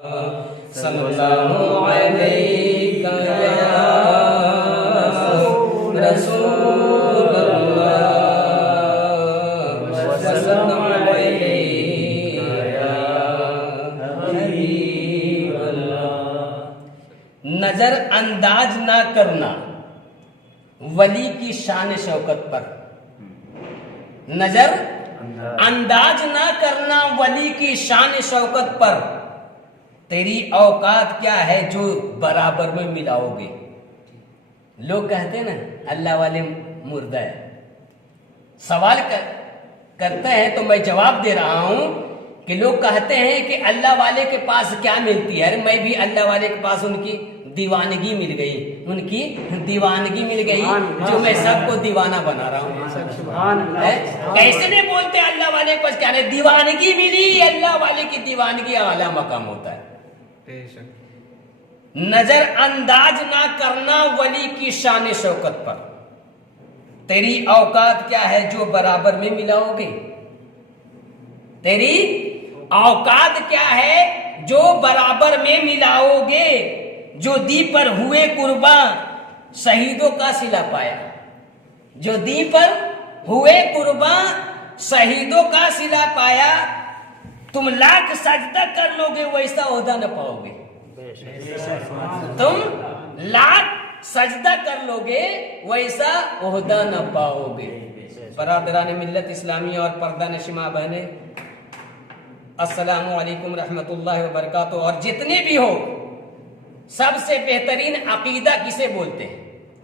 صلی اللہ علیہ رسول اللہ وسلم علیہ حبیب اللہ۔ نظر انداز نہ کرنا ولی کی شان شوکت پر، نظر انداز نہ کرنا ولی کی شان شوکت پر، تیری اوقات کیا ہے جو برابر میں ملاؤ گے۔ لوگ کہتے ہیں نا اللہ والے مردہ ہے، سوال کرتے ہیں تو میں جواب دے رہا ہوں کہ لوگ کہتے ہیں کہ اللہ والے کے پاس کیا ملتی ہے، میں بھی اللہ والے کے پاس ان کی دیوانگی مل گئی، ان کی دیوانگی مل گئی جو میں سب کو دیوانہ بنا رہا ہوں۔ کیسے نہیں بولتے اللہ والے کے پاس کیا ہے، دیوانگی ملی، اللہ والے کی دیوانگی اعلیٰ مقام ہوتا ہے۔ نظر انداز نہ کرنا ولی کی شان شوکت پر، تیری اوقات کیا ہے جو برابر میں ملاؤ گے، تیری اوقات کیا ہے جو برابر میں ملاؤ گے، جو دی پر ہوئے قربان شہیدوں کا صلہ پایا، جو دی پر ہوئے قربان شہیدوں کا صلہ پایا، تم لاکھ سجدہ کر لو گے ویسا عہدہ نہ پاؤ گے، تم لاکھ سجدہ کر لو گے ویسا عہدہ نہ پاؤ گے۔ برادران ملت اسلامی اور پردہ نشیمہ بہنیں، السلام علیکم رحمت اللہ وبرکاتہ۔ اور جتنے بھی ہو، سب سے بہترین عقیدہ کسے بولتے ہیں؟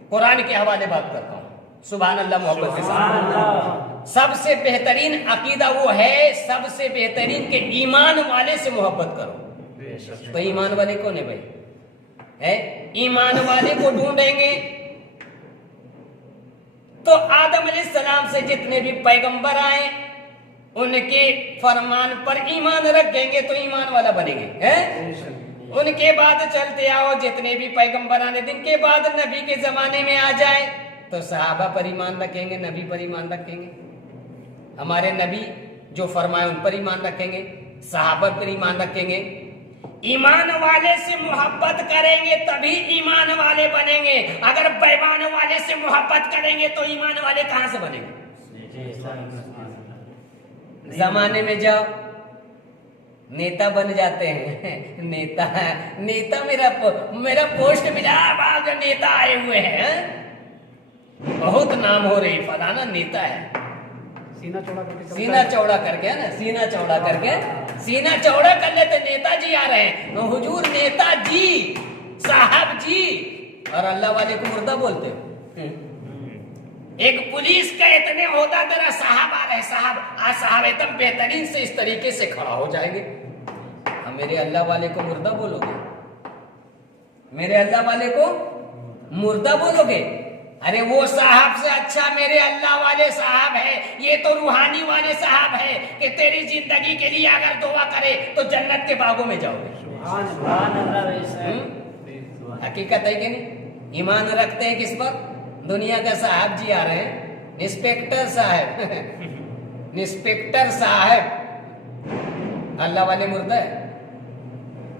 قرآن کے حوالے بات کرتا ہوں، سبحان اللہ، محبت کے ساتھ۔ سب سے بہترین عقیدہ وہ ہے، سب سے بہترین کہ ایمان والے سے محبت کرو۔ تو ایمان والے کون ہے بھائی؟ ایمان والے کو ڈھونڈیں گے تو آدم علیہ السلام سے جتنے بھی پیغمبر آئے ان کے فرمان پر ایمان رکھیں گے تو ایمان والا بنیں گے۔ ان کے بعد چلتے آؤ، جتنے بھی پیغمبر آنے دن کے بعد نبی کے زمانے میں آ جائیں تو صحابہ پر ایمان رکھیں گے، نبی پر ایمان رکھیں گے، ہمارے نبی جو فرمائے ان پر ایمان رکھیں گے، صحابہ پر ایمان رکھیں گے۔ ایمان والے سے محبت کریں گے تبھی ایمان والے بنیں گے، اگر بیمان والے سے محبت کریں گے تو ایمان والے کہاں سے بنیں گے؟ زمانے میں جاؤ، نیتا بن جاتے ہیں، نیتا میرا پوسٹ ملا، بعض نیتا آئے ہوئے ہیں، بہت نام ہو رہی، فلانا نیتا ہے، سینہ چوڑا کر کے نا، سینہ چوڑا کر کے، سینہ چوڑا کر لیتے، نیتا جی آ رہے ہیں، حضور نیتا جی، صاحب جی، اور اللہ والے کو مردہ بولتے ہو۔ ایک پولیس کا اتنے عہدہ درا صاحب آ رہے، صاحب ایک دم بہترین سے اس طریقے سے کھڑا ہو جائیں گے، میرے اللہ والے کو مردہ بولو گے، میرے اللہ والے کو مردہ بولو گے؟ ارے وہ صاحب سے اچھا میرے اللہ والے صاحب ہے، یہ تو روحانی والے صاحب ہے کہ تیری زندگی کے لیے اگر دعا کرے تو جنت کے باغوں میں جاؤ گے۔ حقیقت ہے کہ نہیں؟ ایمان رکھتے ہیں کس پر؟ دنیا کا صاحب جی آ رہے ہیں، انسپیکٹر صاحب، انسپیکٹر صاحب، اللہ والے مردہ ہے۔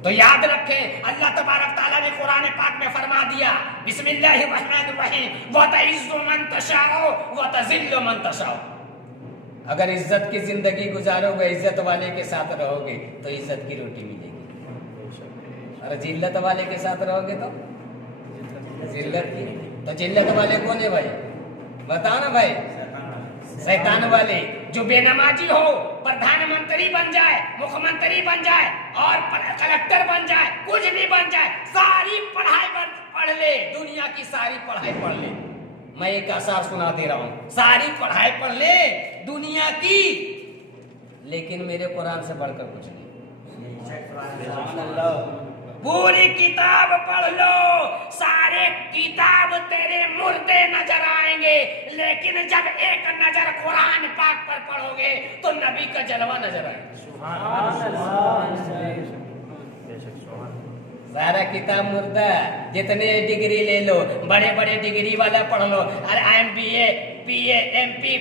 تو یاد رکھیں، اللہ تبارک تعالیٰ نے قرآن پاک میں فرما دیا، بسم اللہ الرحمن الرحیم، وَتَعِزُّ مَن تَشَاءُ وَتَذِلُّ مَن تَشَاءُ۔ اگر عزت کی زندگی گزارو گے، عزت والے کے ساتھ رہو گے تو عزت کی روٹی ملے گی، اور ذلت والے کے ساتھ رہو گے تو ذلت کی۔ تو ذلت والے کون ہے بھائی؟ بتاؤ نا بھائی، شیطان والے، جو بے نمازی ہو، پردھان منتری بن جائے، مکھ منتری بن جائے اور کلکٹر بن جائے، کچھ بھی بن جائے، ساری پڑھائی پڑھ لے، دنیا کی ساری پڑھائی پڑھ لے، میں ایک آثار سنا دے رہا ہوں، ساری پڑھائی پڑھ لے دنیا کی، لیکن میرے قرآن سے بڑھ کر کچھ نہیں۔ پوری کتاب پڑھ لو، سارے کتاب تیرے مردے نظر آئیں گے، لیکن جب ایک نظر قرآن پاک پر پڑھو گے تو نبی کا جلوہ نظر آئے گا۔ سارا کتاب مردہ، جتنے ڈگری لے لو، بڑے بڑے ڈگری والا پڑھ لو، ارے ایم بی اے BA MP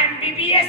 MBBS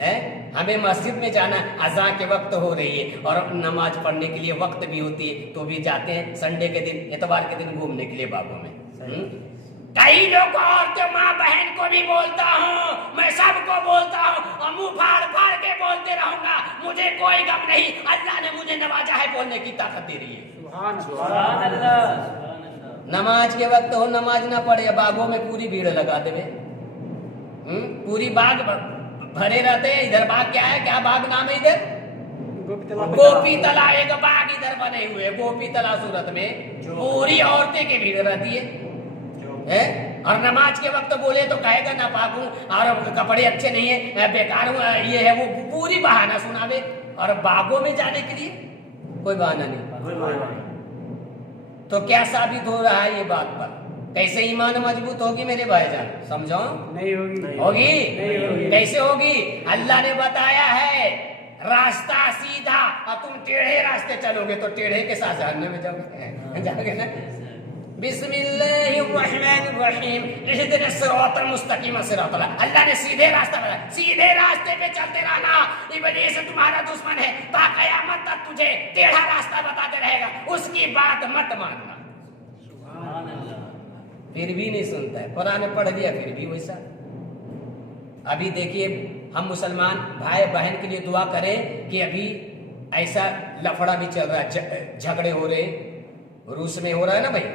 ہے ہمیں مسجد میں جانا اذان کے وقت ہو رہی ہے اور نماز پڑھنے کے لیے وقت بھی ہوتی ہے تو بھی جاتے ہیں سنڈے کے دن اتوار کے دن گھومنے کے لیے باغوں میں. کئی لوگوں اور کے ماں بہن کو بھی بولتا ہوں میں سب کو بولتا ہوں اور منہ پھاڑ پھاڑ کے بولتے رہوں گا مجھے کوئی غم نہیں اللہ نے مجھے نوازا ہے بولنے کی طاقت دے رہی ہے. سبحان اللہ. نماز کے وقت ہو نماز نہ پڑھے باغوں میں پوری بھیڑ لگا دے پوری باغ بھرے رہتے ہیں. ادھر باغ کیا ہے کیا باغ نام ہے ادھر گوپی تلا ایک باغ ادھر بنے ہوئے گوپی تلا صورت میں پوری عورتیں کی بھیڑ رہتی ہے اور نماز کے وقت بولے تو کہے گا نہ پاک ہوں اور کپڑے اچھے نہیں ہیں بیکار ہوں یہ ہے وہ پوری بہانہ سناوے اور باغوں میں جانے کے لیے کوئی بہانہ نہیں. تو کیا ثابت ہو رہا ہے یہ بات پر کیسے ایمان مضبوط ہوگی میرے بھائی جان سمجھو نہیں ہوگی کیسے ہوگی. اللہ نے بتایا ہے راستہ سیدھا اور تم ٹیڑھے راستے چلو گے تو ٹیڑھے کے ساتھ جہنم میں جاؤ گے نا. بسم اللہ الرحمن الرحیم اہدنا الصراط المستقیم صراط اللہ نے سیدھے راستہ بتایا سیدھے راستے پہ چلتے رہنا. ابلیس تمہارا دشمن ہے تا قیامت تک تجھے ٹیڑھا راستہ بتاتے رہے گا اس کی بات مت ماننا. پھر بھی نہیں سنتا ہے قرآن پڑھ لیا پھر بھی ویسا. ابھی دیکھیے ہم مسلمان بھائی بہن کے لیے دعا کریں کہ ابھی ایسا لفڑا بھی چل رہا ہے جھگڑے ہو رہے روس میں ہو رہا ہے نا بھائی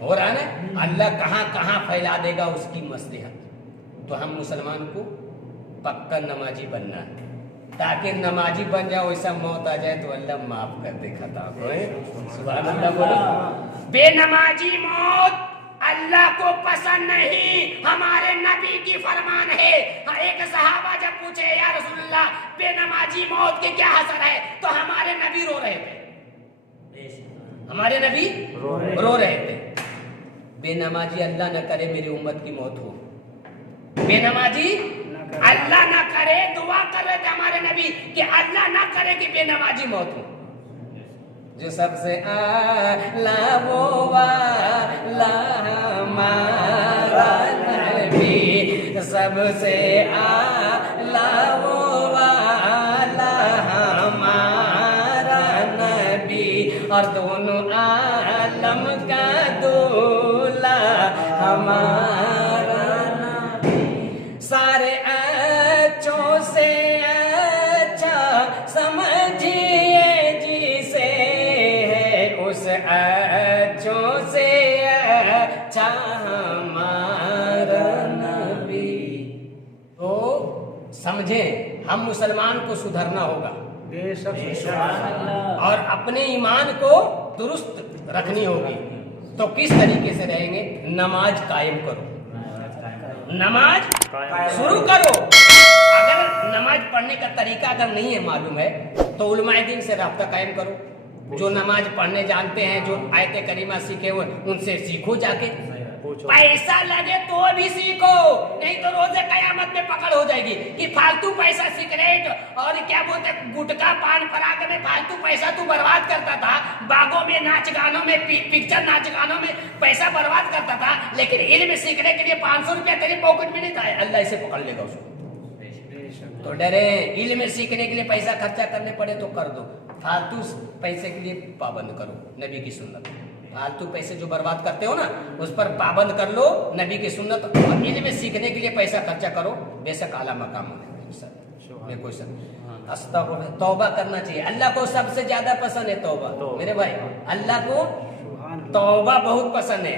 ہو رہا ہے نا. اللہ کہاں کہاں پھیلا دے گا اس کی مصلحت. تو ہم مسلمان کو پکا نمازی بننا ہے تاکہ نمازی بن جاؤ ویسا موت آ جائے تو اللہ معاف کر دے خطا کو. سبحان اللہ بولو. بے نمازی موت اللہ کو پسند نہیں ہمارے نبی کی فرمان ہے. ایک صحابہ جب پوچھے یا رسول اللہ بے نمازی موت کے کیا اثر ہے تو ہمارے نبی رو رہے تھے. ہمارے نبی رو رہے تھے. بے نمازی اللہ نہ کرے میری امت کی موت ہو. بے نمازی اللہ نہ کرے دعا کر رہے تھے ہمارے نبی کہ اللہ نہ کرے کہ بے نمازی موت ہو. جو سب سے اعلیٰ وہ والا ہمارا نبی سب سے اعلیٰ وہ والا ہمارا نبی اور دونوں عالم کا دولا ہمارا نبی. سارے اچھوں سے اچھا سمجھیے جسے ہے اس اچھوں سے اچھا ہمارا نبی. تو سمجھیں ہم مسلمان کو سدھرنا ہوگا اور اپنے ایمان کو درست رکھنی ہوگی. تو کس طریقے سے رہیں گے نماز قائم کرو نماز شروع کرو. اگر نماز پڑھنے کا طریقہ اگر نہیں ہے معلوم ہے تو علماء دین سے رابطہ قائم کرو. جو نماز پڑھنے جانتے ہیں جو آیت کریمہ سیکھے ہوئے ان سے سیکھو جا کے. پیسہ لگے تو بھی سیکھو نہیں تو روز قیامت میں پکڑ ہو جائے گی کہ فالتو پیسہ سگریٹ اور کیا بولتے گٹکا پان پراگ میں فالتو پیسہ تو برباد کرتا تھا. باغوں میں ناچ گانوں میں پکچر ناچ گانوں میں پیسہ برباد کرتا تھا لیکن علم سیکھنے کے لیے 500 روپیہ تیرے پاکٹ میں نہیں تھا. اللہ اسے پکڑ لے گا اس کو. تو ڈرے علم سیکھنے کے لیے پیسہ خرچہ کرنے پڑے تو کر دو. فالتو پیسے کے لیے پابند کرو نبی کی سنت. فالتو پیسے جو برباد کرتے ہو نا اس پر پابند کر لو نبی کی سنت. اور علم سیکھنے کے لیے پیسہ خرچہ کرو بے شک اعلیٰ مقام ہونے کوئی شک. استغفر توبہ کرنا چاہیے. اللہ کو سب سے زیادہ پسند ہے توبہ میرے بھائی. اللہ کو توبہ بہت پسند ہے.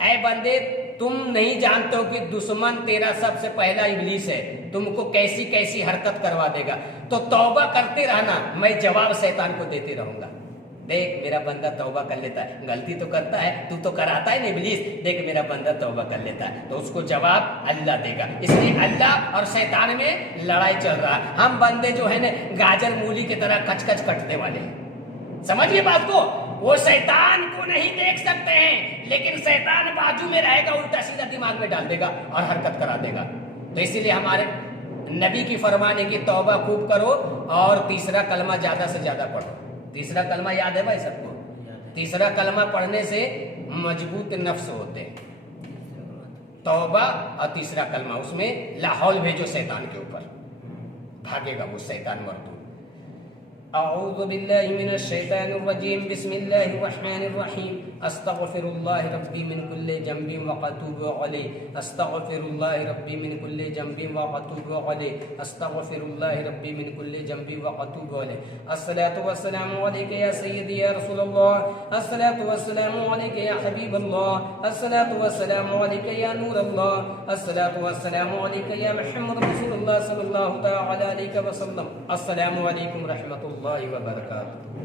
اے بندے تم نہیں جانتے ہو کہ دشمن تیرا سب سے پہلا ابلیس ہے. تم کو کیسی کیسی حرکت کروا دے گا. تو توبہ کرتے رہنا میں جواب شیطان کو دیتے رہوں گا. دیکھ میرا بندہ توبہ کر لیتا ہے غلطی تو کرتا ہے تو کراتا ہے نا ابلیس. دیکھ میرا بندہ توبہ کر لیتا ہے تو اس کو جواب اللہ دے گا. اس لیے اللہ اور شیطان میں لڑائی چل رہا ہے. ہم بندے جو ہے نا گاجر مولی کی طرح کچ کچ کٹنے والے ہیں. سمجھیے بات کو. وہ شیطان کو نہیں دیکھ سکتے ہیں لیکن شیطان بازو میں رہے گا الٹا سیدھا دماغ میں ڈال دے گا اور حرکت کرا دے گا. تو اسی لیے ہمارے نبی کی فرمان ہے کہ توبہ خوب کرو اور تیسرا کلمہ زیادہ سے زیادہ پڑھو. تیسرا کلمہ یاد ہے بھائی سب کو. تیسرا کلمہ پڑھنے سے مضبوط نفس ہوتے ہیں. توبہ اور تیسرا کلمہ اس میں لاہور بھیجو شیطان کے اوپر. بھاگے گا وہ شیطان مردود. اعوذ باللہ من الشیطان الرجیم بسم اللہ الرحمن الرحیم استغفر اللہ ربی من کل ذنب واتوب الیہ استغفر اللہ ربی من کل ذنب واتوب الیہ استغفر اللہ ربی من کل ذنب واتوب الیہ. الصلاۃ والسلام علیک یا سیدی یا رسول اللہ الصلاۃ والسلام علیک یا حبیب اللہ الصلاۃ والسلام علیک یا نور اللہ الصلاۃ والسلام علیک یا محمد رسول اللہ صلی اللہ تعالی علیہ وسلم. السلام علیکم رحمۃ اللہ وبرکاتہ.